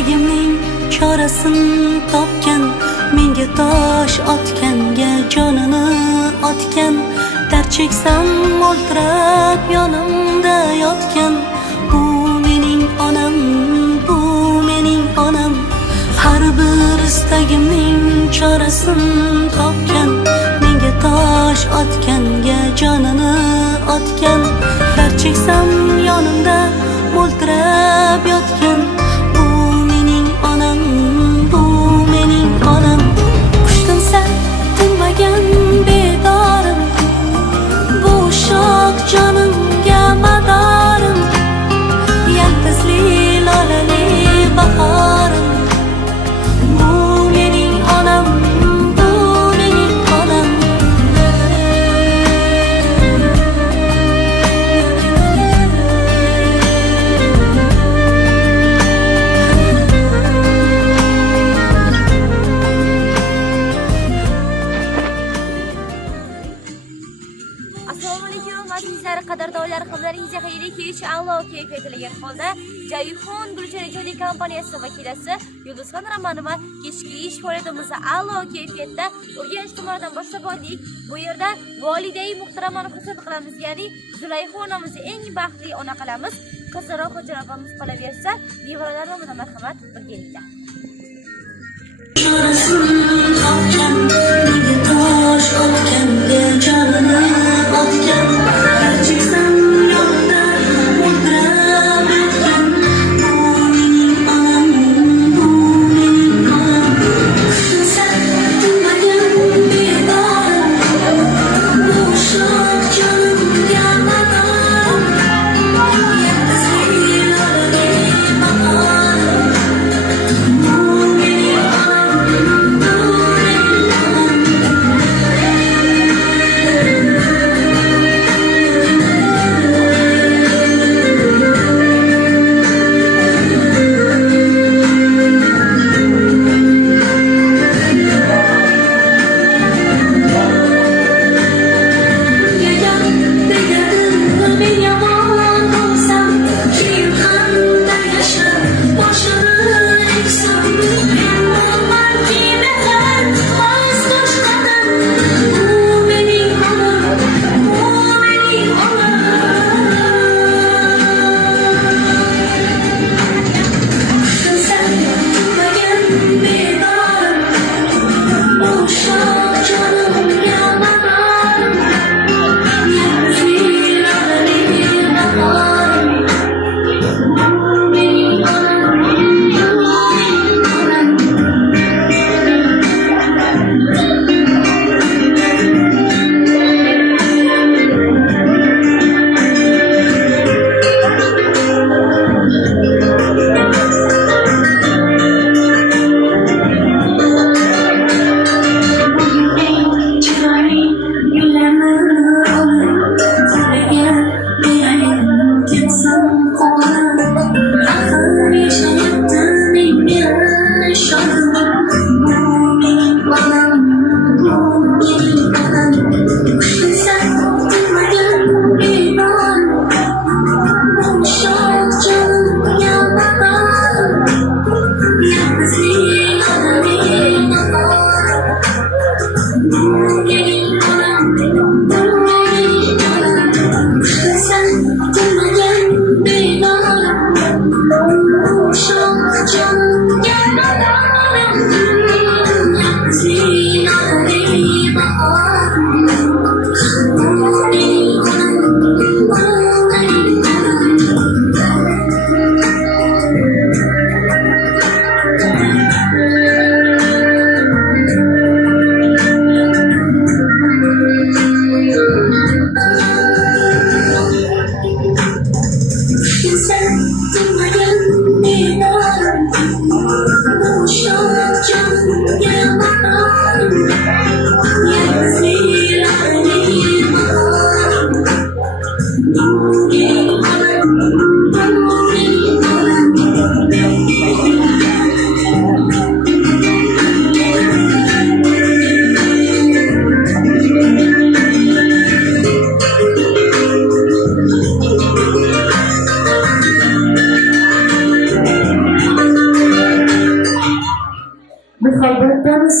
istagimning chorasin topgan, menga tosh otganga jonini otgan, dard cheksam mo'ltirab yonimda yotgan. Bu mening onam, bu mening onam. Har bir istagimning chorasin topgan, menga tosh otganga jonini otgan, dard cheksam yonimda mo'ltirab yotgan. Bu mening onam, bu mening onam. Qushtinsa tinmagan bedorim, bu shoh jonimga madorim, yaltizli lolali bahorim. Bu mening onam, bu mening onam. Assalomu alaykum, hurmatli qadrdonlar, xabaringizga xayrli kelish a'lo kayfiyatligan holda Jayhun Gulchar ijodiy kompaniyasi vakilasi Yulduzxon Ramanova kechki ish faoliyatimizni a'lo kayfiyatda Urganch tumanidan boshlab oldik. Bu yerda volidai muhtaramani xursand qilamiz, ya'ni Zulayxa onamizni eng baxtli ona qilamiz. Qizaloq xo'jaroqamiz qolaversa, nevaralar nomidan marhamat birgalikda.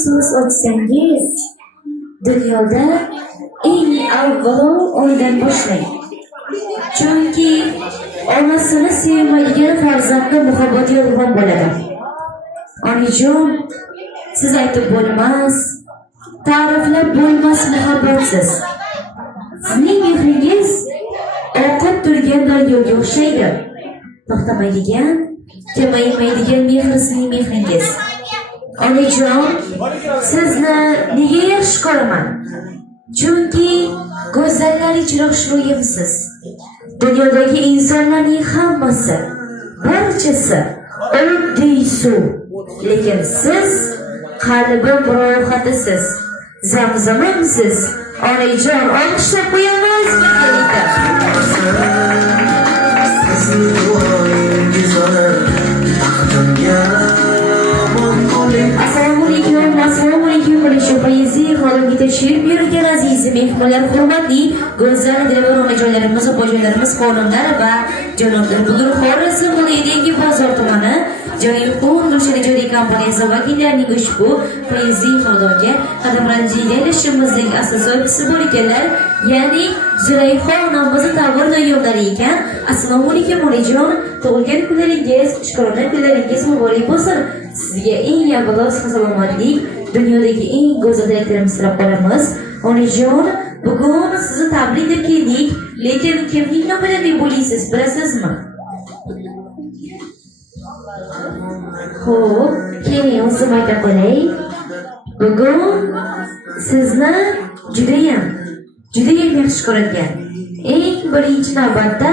so'z ochsangiz, dunyoda eng avvalo oydan boshlang. Chunki onasini sevmaydigan farzandga muhabbat yolg'on bo'ladi. Onajon, siz aytib bo'lmas, ta'riflab bo'lmas muhabbatsiz. Sizning mehringiz oqib turgan daryoga o'xshaydi. To'xtamaydigan, kamaymaydigan mehr sizning mehringiz. Onajon, sizni nega yaxshi ko'raman? Chunki go'zallar ichra xushro'yimsiz. Dunyodagi insonlarning hammasi, barchasi oddiy suv. Lekin siz qalbim rohatisiz. Zamzamimsiz. Onajon, olqishlab qo'yamiz birgalikda. Assalomu alaykum. Shu poeziya xonimga tashrif buyurgan aziz mehmonlar, hurmatli go'zal dilbar onajonlarimiz, opajonlarimiz, xonimlar va janoblar. Bugun Xorazm viloyatidagi Bozor tumani Joyxon Gulshan ijodiy kompaniyasi vakillarining ushbu poeziya xonadonga qadamranjiga ilishimizning asoschisi bo'lganlar, ya'ni Zulayho onamizni tavr yo'llari ekan. Assalomu alaykum onajon, tug'ilgan kunlaringiz, shukrona kunlaringiz muborak bo'lsin. Sizga eng avvalo salomatlik, dunyodagi eng go'zal tilaklarimizni tilab qolamiz. Onajon, bugun sizni tabriklab keldik, lekin kimning nomidan deb o'ylaysiz, bilasizmi? Xo'p, keling o'zim aytib qo'yay. Bugun sizni judayam yaxshi ko'radigan, eng birinchi navbatda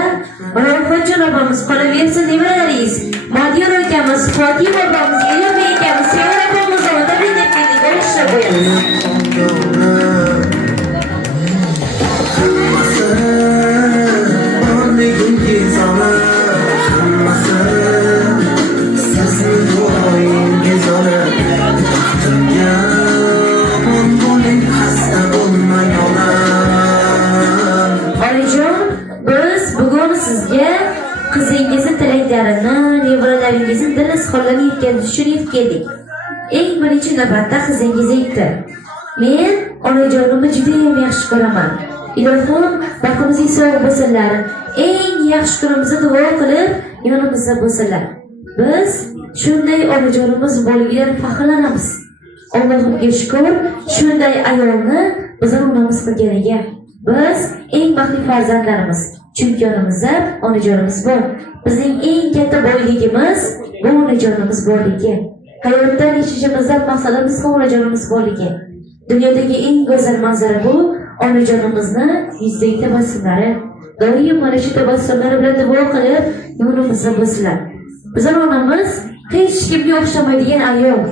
Ro'fatjon opamiz, qolaversa nevaralaringiz Madiyor akamiz, Fotima opamiz, Elyoba akamiz, Sevara opamiz tabrik deb keldik, olqishlab qo'yamiz. Sizga qizingizni tilaklarini, nevaralaringizning dil izhorlarini yetkazish uchun yetib keldik. Eng birinchi navbatda qizingiz aytdi: "Men onajonimni juda ham yaxshi ko'raman. Ilohim baxtimizni sog' bo'lsinlar. Eng yaxshi kunimizda duo qilib yonimizda bo'lsinlar." Biz shunday onajonimiz bo'lganidan faxrlanamiz. Allohimga shukr, shunday ayolni bizning onamiz qilganiga. Biz eng baxtli farzandlarimiz. Chunki yonimizda onajonimiz bor. Bizning eng katta boyligimiz bu onajonimiz borligi. Hayotdan yashashimizdan maqsadimiz ham onajonimiz borligi. Dunyodagi eng go'zal manzara bu onajonimizni yuzdagi tabassumlari. Doim mana shu tabassumlari bilan duo qilib yonimizda bo'lsinlar. Bizning onamiz hech kimga o'xshamaydigan ayol.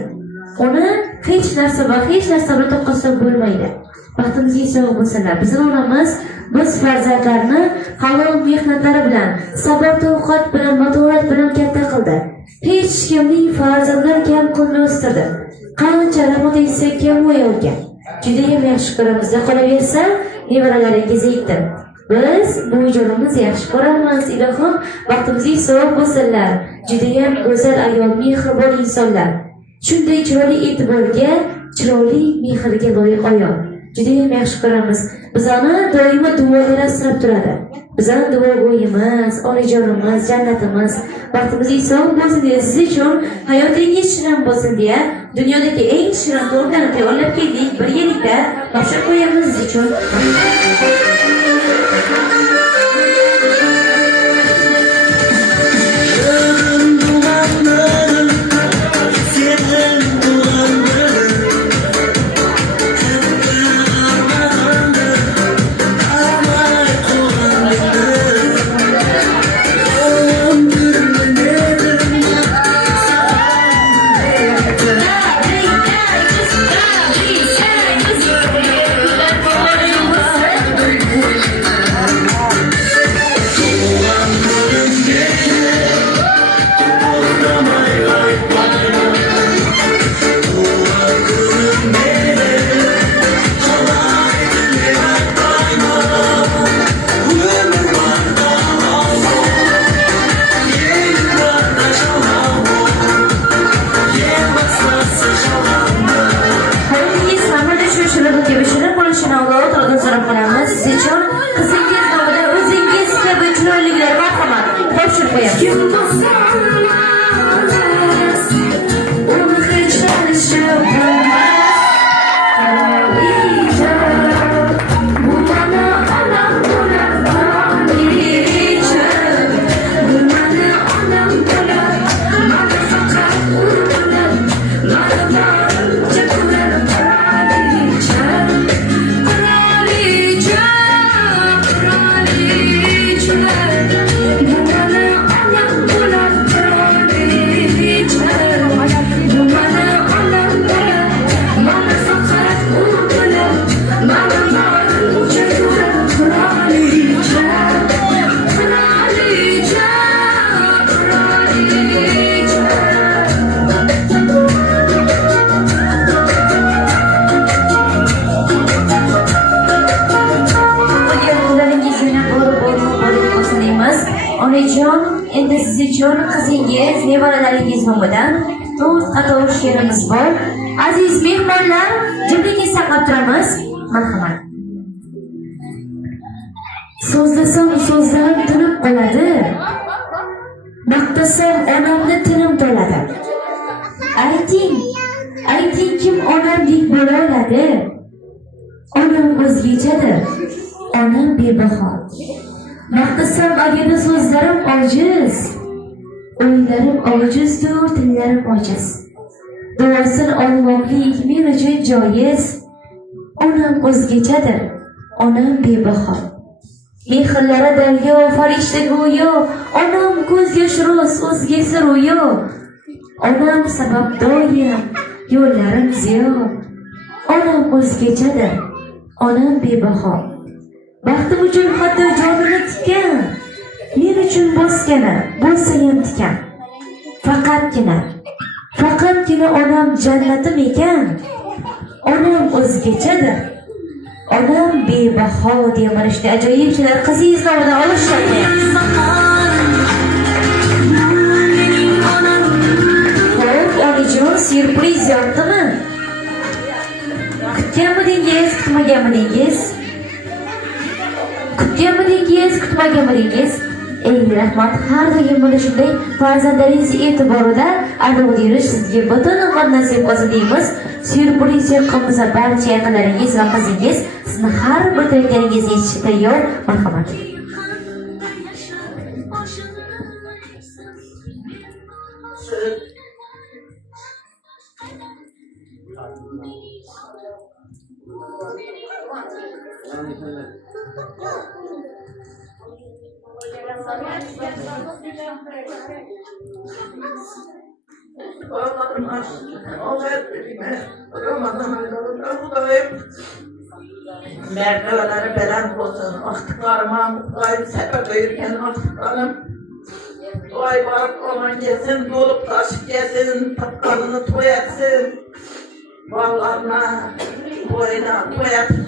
Uni hech narsa va hech narsa bilan taqqoslab bo'lmaydi. Baxtimizga sog' bo'lsinlar. Bizning onamiz biz farzandlarni halol mehnatlari bilan, sabr-toqat bilan, matonat bilan katta qildi. Hech kimning farzandlari kam qilmay o'stirdi. Qancha rahmat aytsak kam o'yolgan. Juda ham yaxshi ko'ramiz. Qolaversa, nevaralaringiz aytdi: "Biz bu jonimiz yaxshi ko'ramiz. Ilohim baxtimizga sog' bo'lsinlar. Juda ham go'zal ayol, mehribon insonlar. Shunday chiroyli e'tiborga, chiroyli mehrga loyiq ayol. Juda ham yaxshi ko'ramiz. Bizani doimo duolar asrab turadi. Bizani duogo'yimiz, onajonimiz, jannatimiz. Baxtimizga sog' bo'lsin deya, siz uchun hayotingiz shirin bo'lsin deya, dunyodagi eng shirin tortlarni tayyorlab keldik. Birgalikda boshlab qo'yamiz siz uchun. kim bozolmaz, onu hiç alışıp bu bana anam bular, bu bana anam bular, bana fakat uğurlar, bana bağırınca kurar kraliçem, kraliçem, kraliçem. Bu bana anam bular, kraliçem, bu bana anam bular, bana fakat uğurlar, bana bağırınca kurar kraliçem, kraliçem, kraliçem. Onajon, endi siz uchun qizingiz, nevaralaringiz nomidan to'rt qator she'rimiz bor. Aziz mehmonlar, jimlikni saqlab turamiz. Marhamat. So'zlasam so'zlarim tinib qoladi. Maqtasam onamni tinim to'ladi. Ayting kim onamdek bo'la oladi? Onam o'zgachadir, onam bebaho. Maqtasam agarda so'zlarim ojiz, o'ylarim ojizdir, tillarim ojiz. Duosini olmoqlik men uchun joiz. Onam o'zgachadir, onam bebaho. Mehrlari daryo, farishta go'yo, onam ko'z yosh ro'z, o'zgasi ro'yo. Onam sabab doim yo'llarim ziyo. Onam o'zgachadir, onam bebaho. Baxtim uchun hatto jonini tikkan, men uchun bosgani bo'lsa ham tikan. Faqatgina onam jannatim ekan. Onam o'zgachadir, onam bebaho deya mana shunday ajoyib she'rlar qizingiz nomidan olishlar qo'yamiz. Xo'p, onajon, syurpriz yoqdimi? Kutganmidingiz, kutmaganmidingiz? Kutmaganmidingiz? Ey rahmat, har doim mana shunday farzandlaringiz e'tiborida ado yurish sizga butun umr nasib qilsin deymiz. Syurpriz yoqqanmiz barcha yaqinlaringiz va qizingiz sizni har bir tilaklaringizni eshitishga tayyor. Marhamat. Mertebeleri belen olsun, aktıklarıma mutluyum, sebep verirken aktıklarım. Vay varıp olan gelsin, dolup taşıp gelsin, tatlarını toyatsın. Ballarına, boyuna toyatsın.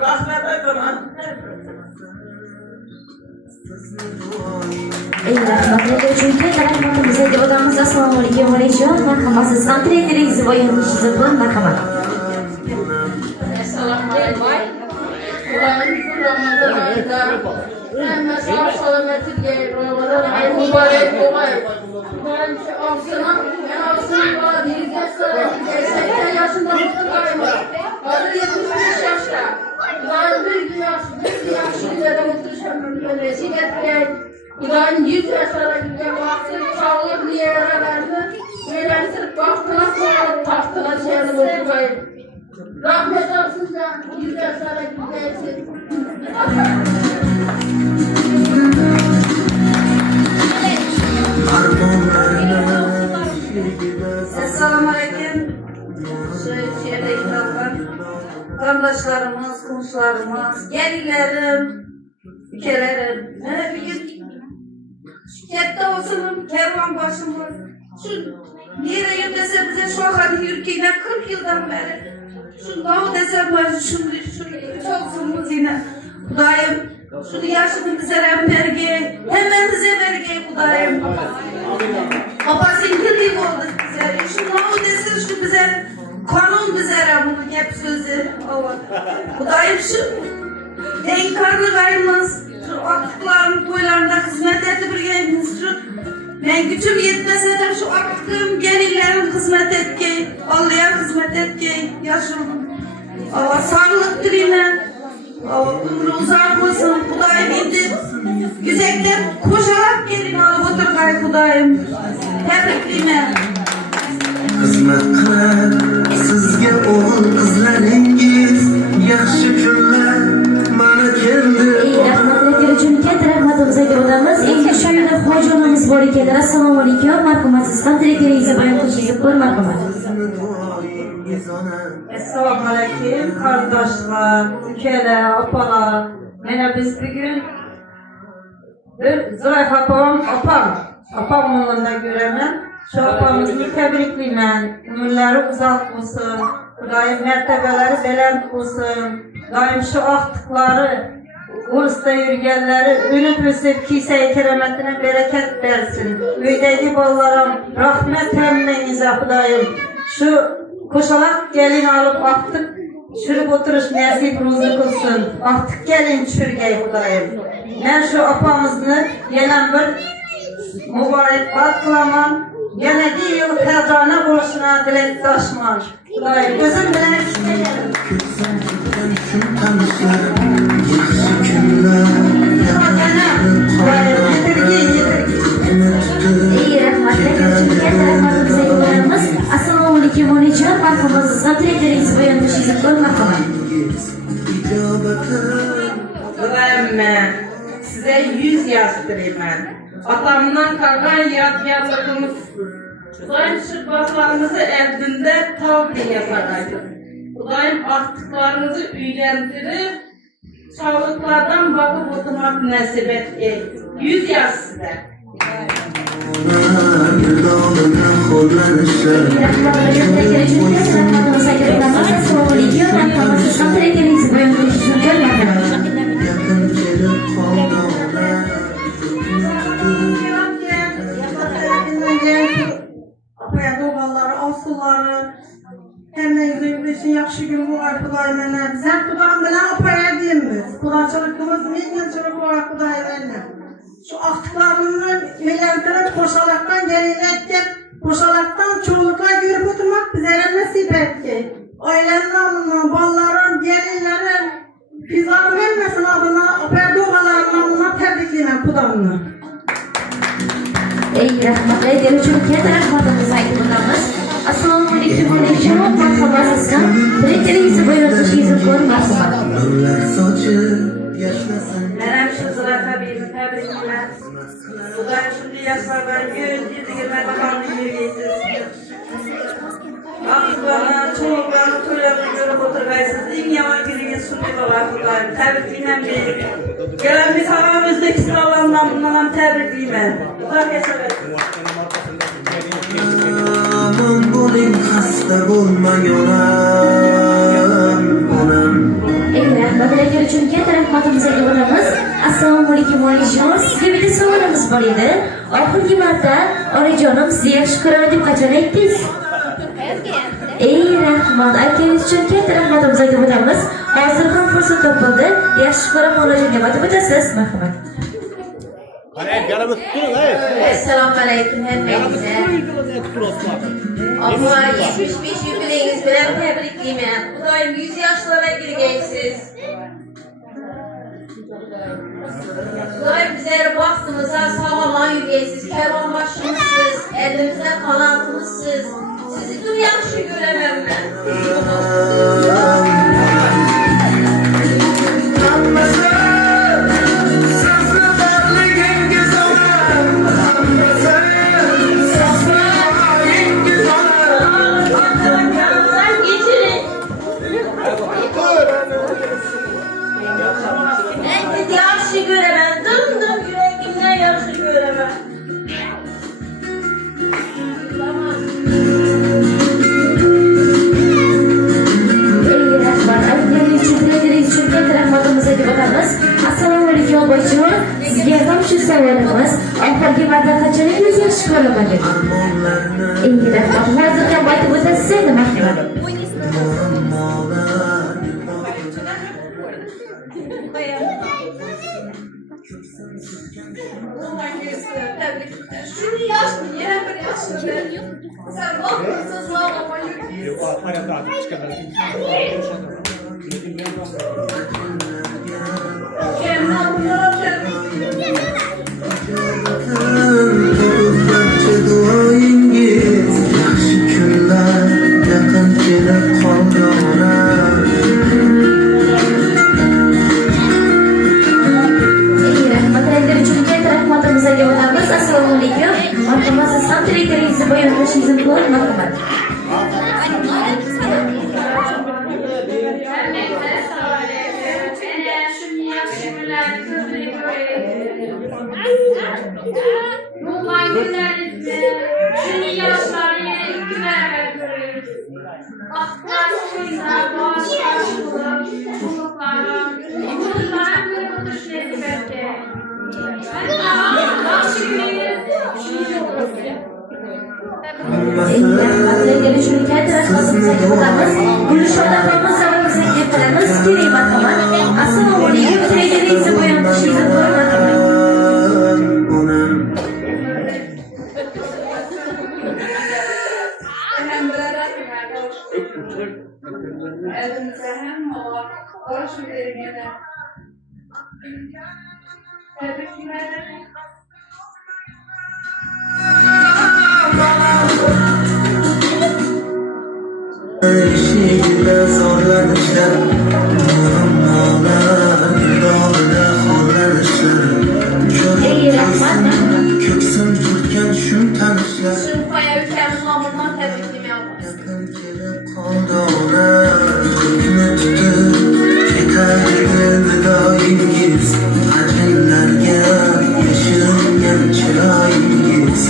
Rahmet ederim. Ey rahmatli uchun rahmatimizga deb o'tamiz. Assalomu alaykum onajon. Marhamat, siz ham tilaklaringizni bayonishingiz bilan marhamat. Assalomu alaykum. Ramazon oyida hamma sog' salomatlikka Ramazon oyi muborak bo'lsin. Men oqsinim, bor, 100 yoshda, 80 yoshimda o'tirganman. Hozir 75 yoshda. Xudoyim bir yaxshi kunlarda o'tirishimni bilasiz. Xudoyim 100 yoshlarga vaqtni, sog'lik nevaralarni uylantirib, baxtli taxtlashyapti o'tirgan. Rahmet olsun da 100 yoshlarga bilasiz. Assalamu alaikum. Kardeşlerimiz, komşularımız, gelinlerim, ülkelerim. Bir gün kette olsun kervan başımız. Şu nereye dese bize şu an yürüyene 40 yıldan beri. Şu dağı desem ben şunu çoksunuz yine. Kudayım, şunu yaşını bize verge, hemen bize verge kudayım. Babasının kırdığı oldu bize. Şu dağı desin şu bize, kanun bize bunu hep sözü. Kudayım şu, denk karnı kaymaz. Şu atıkların boylarında Men gücüm yetmese de şu aklım gelinlerim hizmet etken, Allah'a hizmet etken yaşım. Allah sağlık dilerim. Ömrü uzak olsun Kudayım indi. Güzelden koşarak gelin alıp oturgay Kudayım. Tebrikliyim. Xizmat qilar sizga o'g'il qizlaringiz yaxshi kunlar mana keldi. Rahmatlar uchun katta rahmatimizni aytamiz. Endi shu yerda hoji onamiz bor ekanlar. Assalomu alaykum. Marhamat, siz ham tilaklaringizni bayon qilishingizni ko'r marhamat. Assalomu alaykum qardoshlar, ukalar, opalar. Mana biz bugun bir Zulayha opam o'g'lidan ko'raman. Şu opamızı tebrikliyim. Ömürleri uzak olsun. Daim mertebeleri belend olsun. Daim şu aktıkları, usta yürüyenleri ünüp üsüp kiseye keremetine bereket versin. Üydeki ballarım rahmet emmenize Kudayım. Şu koşalak gelin alıp aktık. Çürüp oturuş nasip ruzu kılsın. Aktık gelin çürgeyi Kudayım. Ben şu opamızı yenen bir mübarek kılamam. Yana bir yıl hezana boşuna dilektaşman. Kudayım gözüm bilen isteyelim. İyi rahmatlar uchun katta rahmatimizni aytamiz. Assalomu alaykum onajon. Marhamat, siz ham tilaklaringizni bayon qilishingizni ko'r marhamat. Kudayım size 100 yazdırayım. Atamdan kalkan yadigarlığımız. Kudayım çıkmaslarınızı eldinde tabi yaparaydı. Kudayım aktıklarınızı üylendirip çağlıklardan bakıp oturmak nasip et. 100 yaz size. Assalomu alaykum. Marhamat, siz ham tilaklaringizni bayon qilishingizni ko'r marhamat. Asılları hemen için yakşı gün bu arkadaşlarına bize Kudayım bilen apaya diyemiz. Kudayçılıkımız milyonçılık bu arkadaşlarına. Şu aktıklarını milyonçılık koşalaktan gelinletken koşalaktan çoğunlukla görüp oturmak bize nasip etti. Ailenin alnına, balların, gelinlerin fizan vermesin adına apaya doğalarının alnına tebrikliyim Kudayım'la. Ey rahmatlar uchun katta rahmatimizni aytamiz. Assalomu alaykum onajon. Marhamat, siz ham tilaklaringizni bayon qilishingizni ko'r marhamat. Nurlar sochib yashnasin. Menem şu Zulayha Bey'in tebrikler. Kudayım şimdi yaşlardan 100-120 bakanlı yürüyesiz. Akıbana, çoğuklarını, toylarını görüp oturgaysız. En yaman gününüz şimdi baba Kudayım. Tebrikliyim bir. Gelen biz havamızdaki sağlamdan bundan tebrikliyim. Kudayım yaşar. Aman bo'ling xasta bo'lmang onam. Ey rahmatlar uchun katta rahmatimizni aytamiz. Assalomu alaykum onajon. Sizga bitta savolimiz bor edi. Oxirgi marta onajonim sizni yaxshi ko'raman deb qachon aytdingiz? Ey rahmat, aytganingiz uchun katta rahmatimizni aytib o'tamiz. Hozir ham fursat topildi. Yaxshi ko'raman onajon deb aytib o'tasiz. Marhamat. Esselamu aleyküm hepinize. Ama 75 yübüleyiniz bilen tebrikliyim. Kudayım 100 yaşlara girgeysiz. Kudayım bizlere baktığımızda sağlaman yübeysiz. Kervan başımızsız, elimizde kanatımızsız. Sizi dur yaxşı göremem ben. Yaxşı göremem, dımdım yüreğimden yaxşı göremem. Assalomu alaykum onajon. Sizga ham shu savolimiz. Oxirgi marta qachon ko'z yaxshi ko'raman deb. Ey rahmat, hozir ham aytib o'tasiz endi marhamat. Tebrikler. Şunu yaşlı, yine bir yaşlı. Sen bakmışsın, sağlama yürü. Kendine bunlara barcha duoyingiz yaxshi kunlar yaqin kelib qoldi onam. Rahmatlar uchun katta rahmatimizga o'tamiz. Assalomu alaykum. Marhamat, siz ham tilaklaringizni bayon qilishingiz mumkin. Marhamat. Rahmatlarga uchun katta rahmatimizga o'tamiz. Gulshon opamiz sababimizga qilamiz. Keling, marhamat. Assalomu alaykum. Tilaklaringizni bayon qilishingiz mumkin. Marhamat. Elimize hem hava, hoş vermene. Tebrikler. Eshigida zorlanishlar, muammolar, dog'ida xo'rlanishlar. Ko'ksim turgan shum tanishlar. Sınıfaya ülkemin namından tebrikliyorum. Yaqin kelib qoldi onam. Ko'kni tutib ketadi vidoyingiz. Ajinlarga yashiringan chiroyingiz.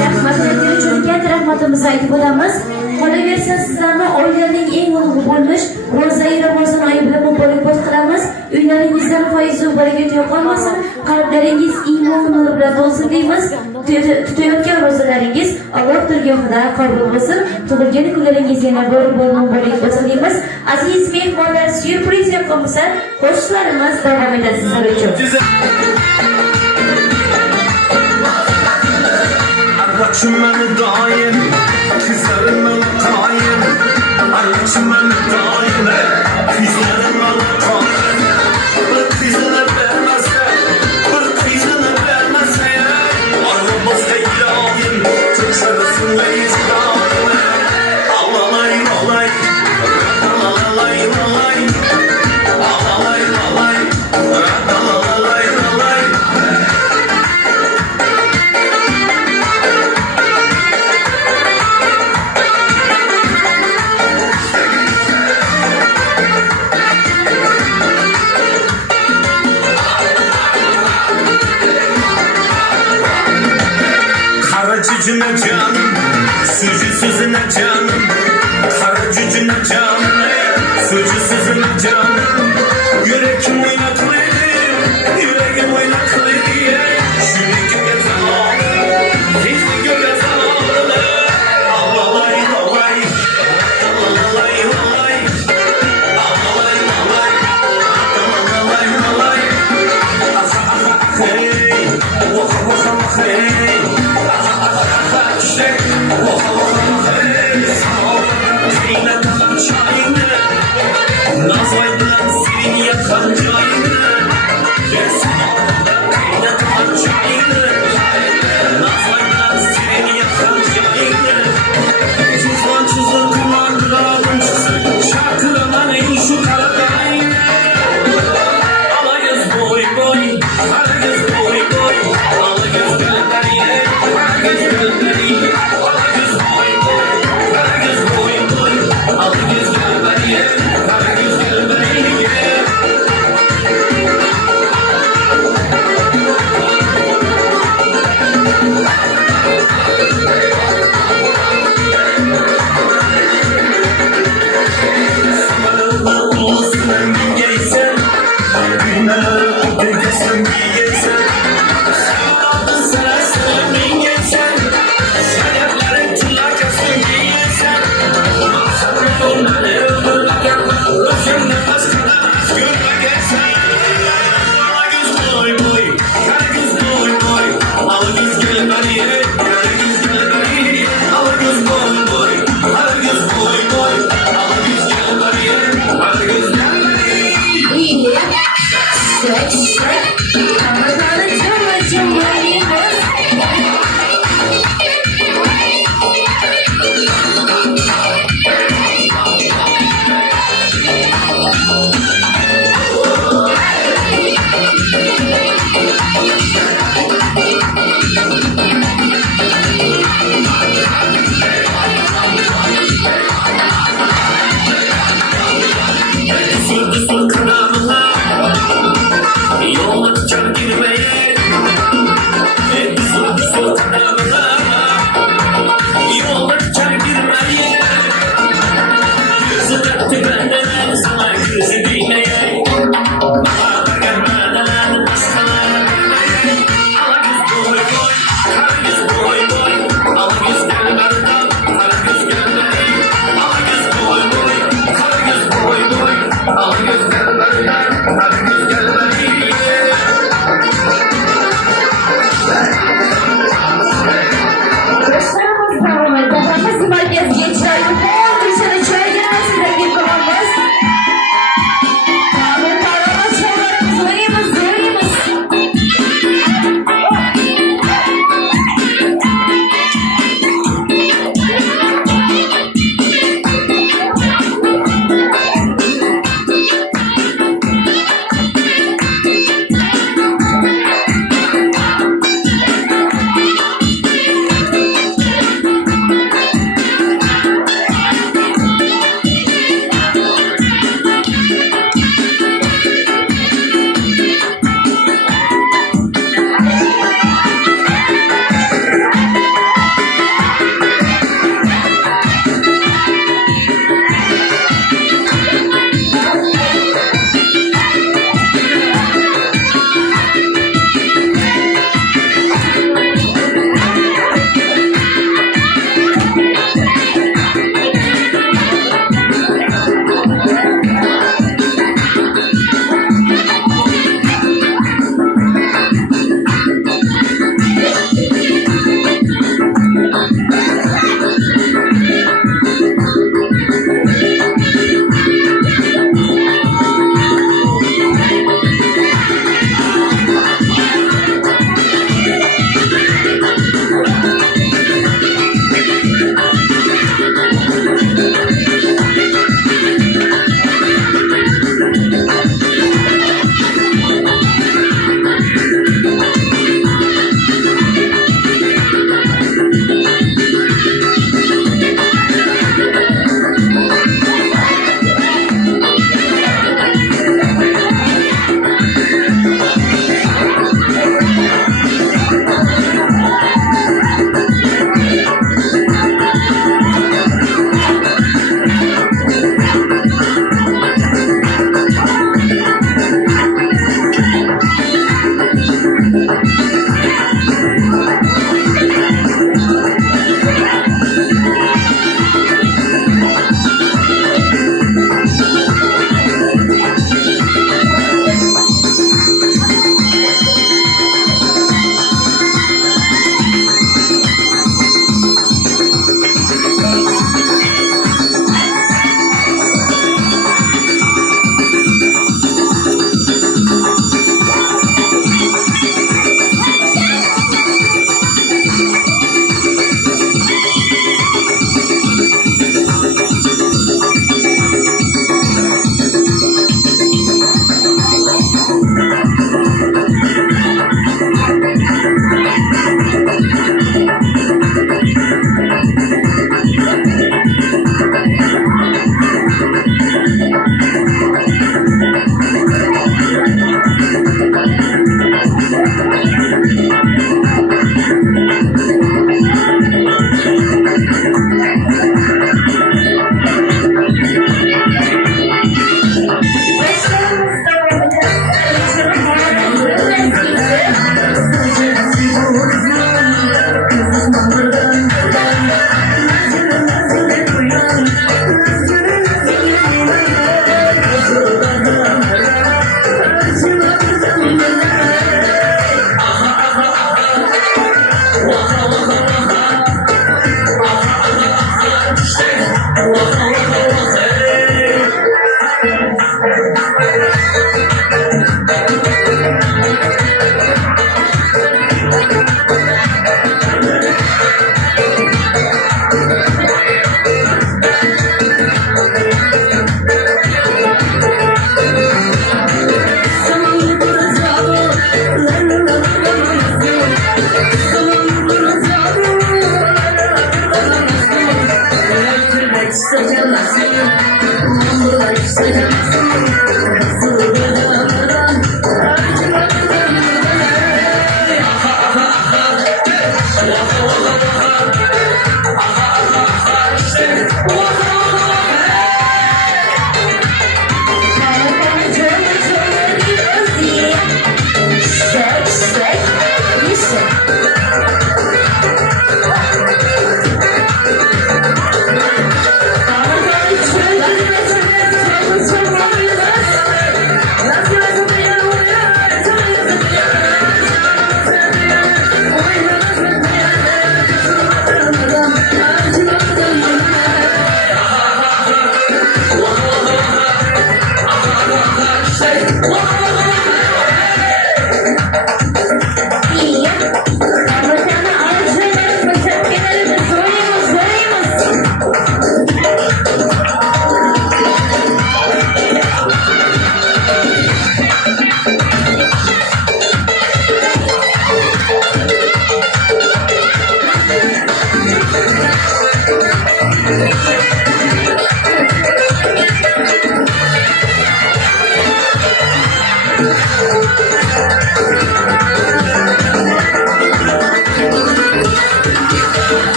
Rahmatlarga uchun katta rahmatimizni aytib o'tamiz. Qolaversa sizlarni oilaning eng ulug'i bo'lmish Ro'za Ramazon oyi bilan muborakbod qilamiz. Uylaringizdan fayzu barakat yo'qolmasin, qalblaringiz iymon nuri bilan to'lsin deymiz. Tutayotgan ro'zalaringiz Alloh dargohida qabul bo'lsin. Tug'ilgan kunlaringiz yana bor-bor muborak bo'lsin deymiz. Aziz mehmonlar, syurpriz yoqqan bo'lsa, qo'shiqlarimiz davom etadi sizlar uchun. Arvaçımın daim, kızlarımın kaim. Arvaçımın daim, kızlarımın kaim. Bir kızını vermezse, bir kızını vermezse, arvamızda ilahim, tıksarısın ve izgahim. Alalay, alalay, alalay, alalay, alalay, alalay, alalay, alalay. Kara cücüne canım, sucu sözüne canım. Kara cücüne canım, sucu sözüne canım. Yüreğim oynaklıydı, yüreğim oynaklıydı. Şimdi göğe zamanı, gizli göğe zamanı. Alalay, alalay, alalay, alalay. Alalay, alalay, alalay, alalay. Aha, aha, hey, oha, oha, hey. Boy, boy,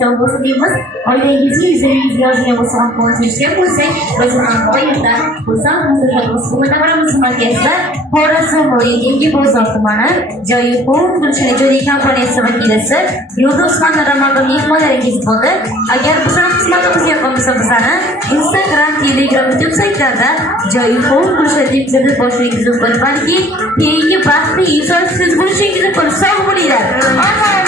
sog' bo'lsin deymiz. Oilangizga yuzingiz yozgan bo'lsa ham ko'rishga bo'lsak, biz ham bu yerda xursand bo'lamiz. Bugundan boramiz markazda Xorazm Yangi bozor tumani Joyxon Gulshan ijodiy kompaniyasi vakilasi Yulduzxon Ramonova mehmonlaringiz bo'ldi. Agar bizning xizmatimiz yoqqan bo'lsa, bizani Instagram, Telegram, YouTube saytlarida Joyxon Gulshan deb qidirib boshlaysiz mumkin. Balki keyingi baxtli inson siz bo'lishingiz mumkin. Sog' bo'linglar.